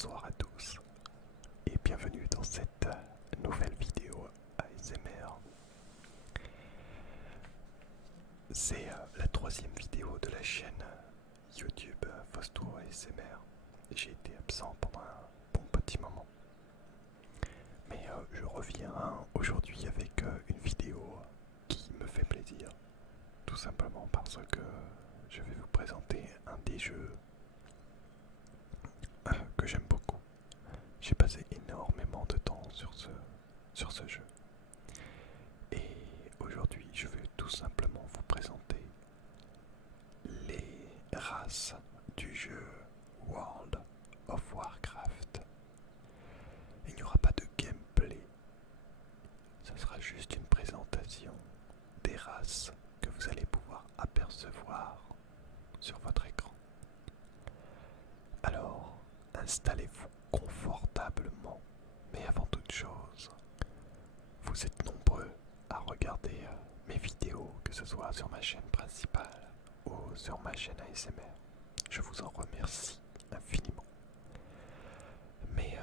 Bonsoir à tous et bienvenue dans cette nouvelle vidéo ASMR. C'est la troisième vidéo de la chaîne YouTube Fausto ASMR. J'ai été absent pendant un bon petit moment. Mais je reviens aujourd'hui avec une vidéo qui me fait plaisir. Tout simplement parce que je vais vous présenter un des jeux que j'aime beaucoup. J'ai passé énormément de temps sur ce jeu. Et aujourd'hui, je vais tout simplement vous présenter les races du jeu World of Warcraft. Il n'y aura pas de gameplay. Ce sera juste une présentation des races que vous allez pouvoir apercevoir sur votre écran. Alors, installez-vous confortablement, mais avant toute chose, vous êtes nombreux à regarder mes vidéos, que ce soit sur ma chaîne principale ou sur ma chaîne ASMR. Je vous en remercie infiniment. Mais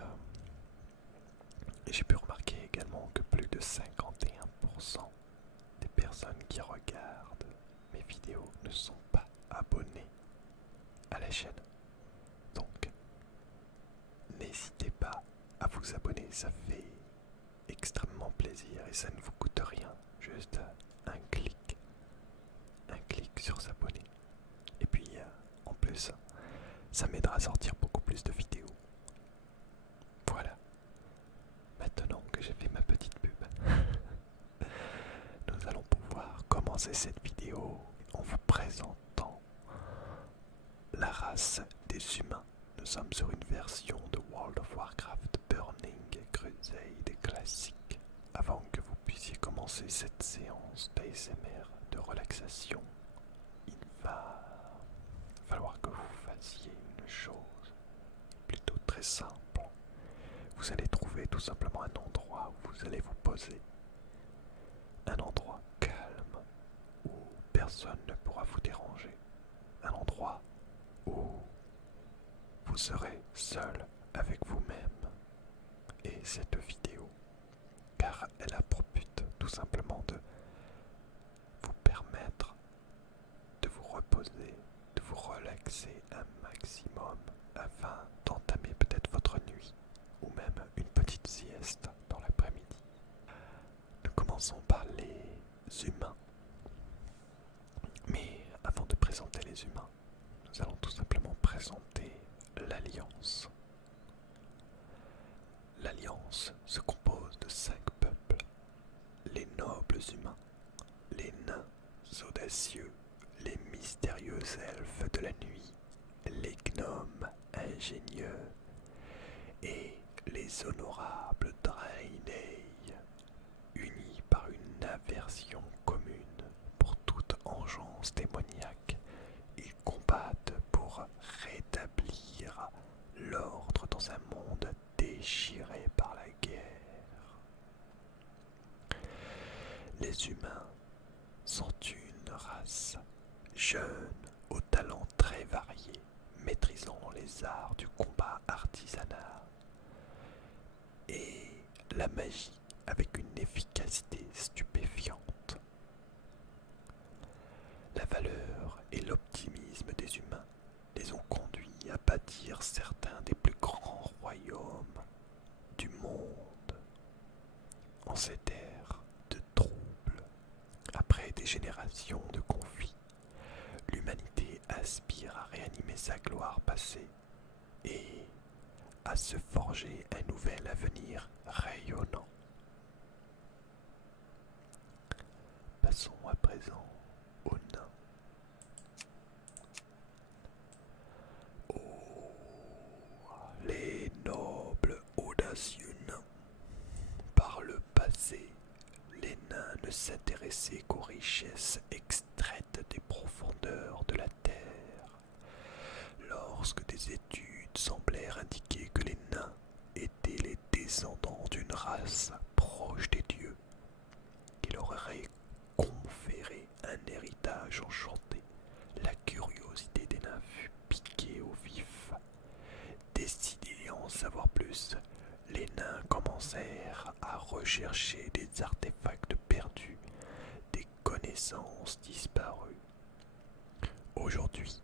j'ai pu remarquer également que plus de 51% des personnes qui regardent mes vidéos ne sont pas abonnées à la chaîne. Donc, n'hésitez pas à vous abonner, ça fait extrêmement plaisir et ça ne vous coûte rien, juste un clic sur s'abonner. Et puis en plus, ça m'aidera à sortir beaucoup plus de vidéos. Voilà, maintenant que j'ai fait ma petite pub, nous allons pouvoir commencer cette vidéo en vous présentant la race des humains. Nous sommes sur une version de World of Warcraft Burning Crusade classique. Avant que vous puissiez commencer cette séance d'ASMR de relaxation, il va falloir que vous fassiez une chose plutôt très simple. Vous allez trouver tout simplement un endroit où vous allez vous poser. Un endroit calme où personne ne pourra vous déranger. Un endroit où vous serez seul avec vous-même. Et cette vidéo, car elle a pour but tout simplement de vous permettre de vous reposer, de vous relaxer un maximum afin d'entamer peut-être votre nuit ou même une petite sieste dans l'après-midi. Nous commençons par les humains. Mais avant de présenter les humains, nous allons tout simplement présenter l'Alliance. L'Alliance se compose de 5 peuples: les nobles humains, les nains audacieux, les mystérieux elfes de la nuit, les gnomes ingénieux et les honorables Draenei, unis par une aversion commune pour toute engeance démoniaque. Ils combattent pour rétablir l'ordre dans un monde déchiré par la guerre. Les humains sont une race jeune, aux talents très variés, maîtrisant les arts du combat artisanal et la magie avec une efficacité stupéfiante. La valeur et l'optimisme des humains les ont conduits à bâtir certains des plus grands royaumes du monde. En cette ère de troubles, après des générations de conflits, l'humanité aspire à réanimer sa gloire passée et à se forger un nouvel avenir rayonnant. Passons à présent aux nains. Les nobles audacieux nains. Par le passé, les nains ne s'intéressaient qu'aux richesses extraites des profondeurs de la terre. Lorsque des études semblèrent indiquer que les nains étaient les descendants d'une race proche des dieux, qui leur aurait conféré un héritage enchanté, la curiosité des nains fut piquée au vif. Décidément plus, les nains commencèrent à rechercher des artefacts perdus, des connaissances disparues. Aujourd'hui,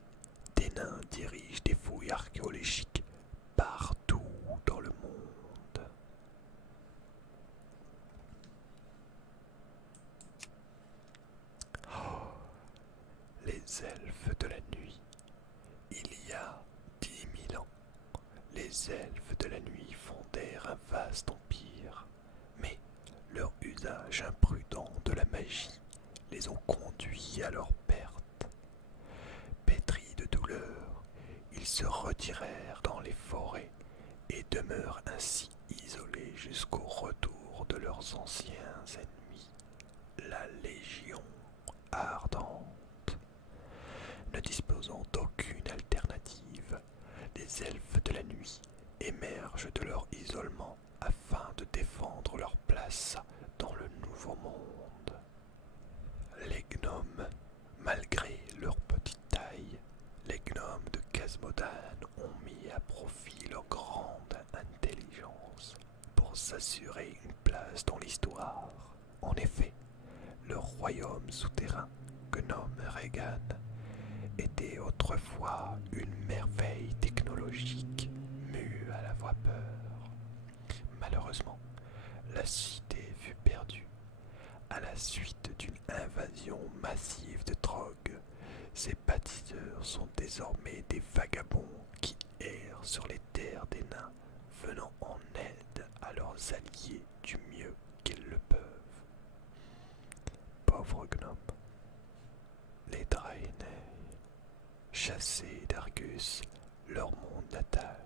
des nains dirigent des fouilles archéologiques partout dans le monde. Oh, les elfes de la nuit. Il y a 10 000 ans, les elfes de la nuit fondèrent un vaste empire, mais leur usage imprudent de la magie les ont conduits à leur perte. Pétris de douleur, ils se retirèrent dans les forêts et demeurent ainsi isolés jusqu'au retour de leurs anciens ennemis, la Légion ardente. Ne disposant d'aucune alternative, les elfes de la nuit émergent de leur isolement afin de défendre leur place dans le nouveau monde. Les gnomes, malgré leur petite taille, les gnomes de Casmodan ont mis à profit leur grande intelligence pour s'assurer une place dans l'histoire. En effet, leur royaume souterrain, Gnome Regan, était autrefois une merveille technologique mue à la vapeur. Malheureusement, la cité fut perdue. À la suite d'une invasion massive de drogue, ces bâtisseurs sont désormais des vagabonds qui errent sur les terres des nains, venant en aide à leurs alliés du mieux qu'ils le peuvent. Pauvres gnomes. Les Draenei, chassés d'Argus, leur monde natal,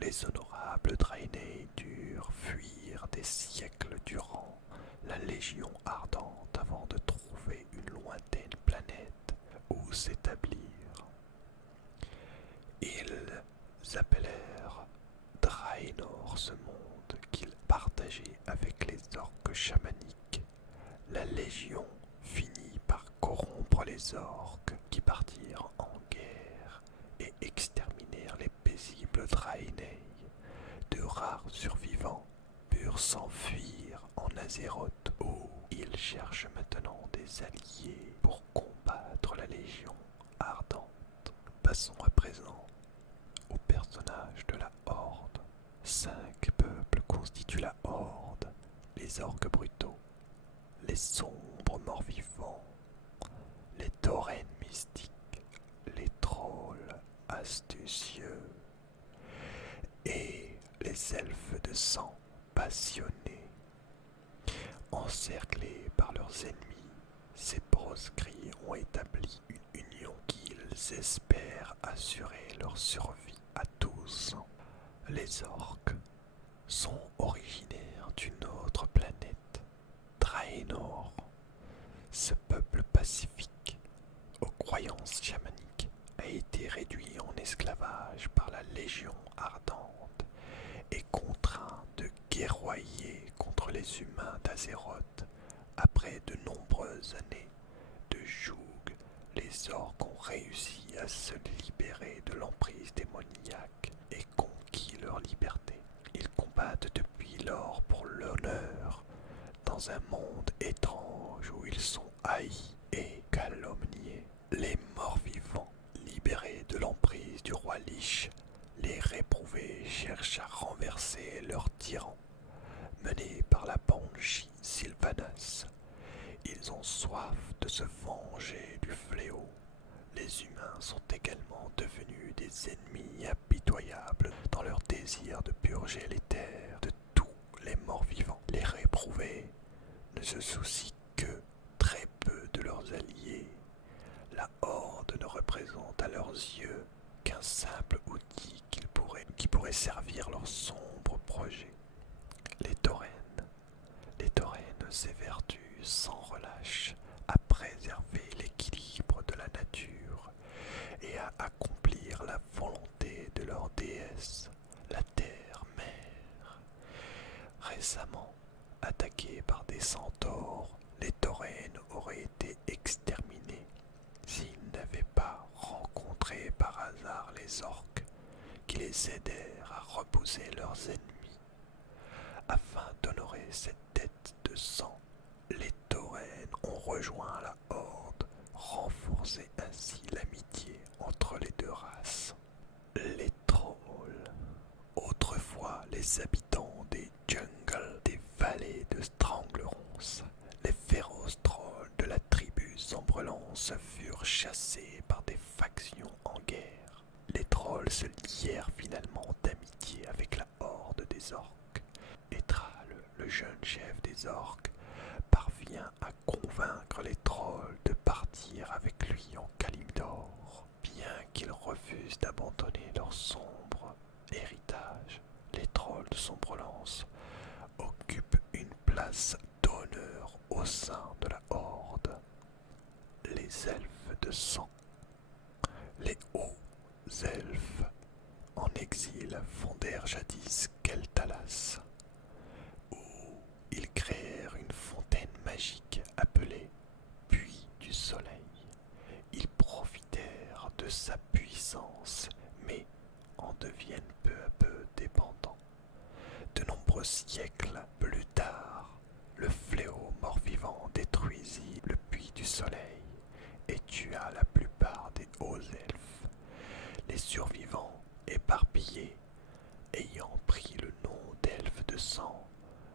les honorables Draenei durent fuir des siècles durant la Légion ardente avant de trouver une lointaine planète où s'établir. Ils appelèrent Draenor ce monde qu'ils partageaient avec les orques chamaniques. La Légion finit par corrompre les orques qui partirent en guerre et exterminèrent les paisibles Draenei. De rares survivants purent s'enfuir en Azeroth où ils cherchent maintenant des alliés pour combattre la Légion ardente. Passons à présent aux personnages de la Horde. 5 peuples constituent la Horde: les orques brutaux, les sombres morts-vivants, les taurennes mystiques, les trolls astucieux et les elfes de sang passionnés. Encerclés par leurs ennemis, ces proscrits ont établi une union qu'ils espèrent assurer leur survie à tous. Les orques sont originaires d'une autre planète, Draenor. Ce peuple pacifique, aux croyances chamaniques, a été réduit en esclavage par la Légion ardente et contraint de guerroyer contre les humains d'Azeroth. Après de nombreuses années de joug, les orques ont réussi à se libérer de l'emprise démoniaque et conquis leur liberté. Ils combattent depuis lors pour l'honneur dans un monde étrange où ils sont haïs et calomniés. Les morts-vivants, libérés de l'emprise du roi Lich, les réprouvés cherchent à renverser leur tyran. Menés par la Banshee Sylvanas, ils ont soif de se venger du fléau. Les humains sont également devenus des ennemis impitoyables dans leur désir de purger les terres de tous les morts-vivants. Les réprouvés ne se soucient que très peu de leurs alliés. La Horde ne représente à leurs yeux qu'un simple outil qui pourrait servir leur sombre projet. Les taurennes s'évertuent sans relâche à préserver l'équilibre de la nature et à accomplir la volonté de leur déesse, la terre-mère. Récemment attaqués par des centaures, les taurennes auraient été exterminés s'ils n'avaient pas rencontré par hasard les orques qui les aidèrent à repousser leurs ennemis. Afin d'honorer cette dette de sang, les taurennes ont rejoint la Horde, renforçant ainsi l'amitié entre les deux races. Les trolls, autrefois les habitants des jungles, des vallées de Stranglerons, les féroces trolls de la tribu Sombrelance furent chassés par des factions en guerre. Les trolls se lièrent finalement d'amitié avec la Horde des orques. Et Thrall, le jeune chef des orques, parvient à convaincre les trolls de partir avec lui en Kalimdor. Bien qu'ils refusent d'abandonner leur sombre héritage, les trolls de Sombrelance occupent une place d'honneur au sein de la Horde. Les elfes de sang. Les hauts elfes en exil fondèrent jadis Keltalas, où ils créèrent une fontaine magique appelée Puits du Soleil. Ils profitèrent de sa puissance, mais en deviennent peu à peu dépendants. De nombreux siècles plus tard, le fléau mort-vivant détruisit le Puits du Soleil et tua la plupart des hauts elfes. Les survivants, éparpillés, ayant pris le nom d'elfes de sang,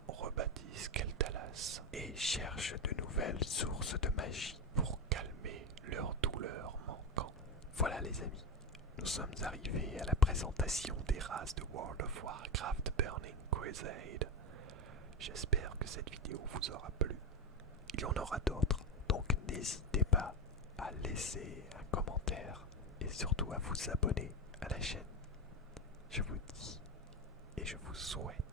rebaptisent Keltalas et cherchent de nouvelles sources de magie pour calmer leurs douleurs manquantes. Voilà les amis, nous sommes arrivés à la présentation des races de World of Warcraft Burning Crusade. J'espère que cette vidéo vous aura plu. Il y en aura d'autres, donc n'hésitez pas à laisser un commentaire et surtout à vous abonner à la chaîne. Je vous dis et je vous souhaite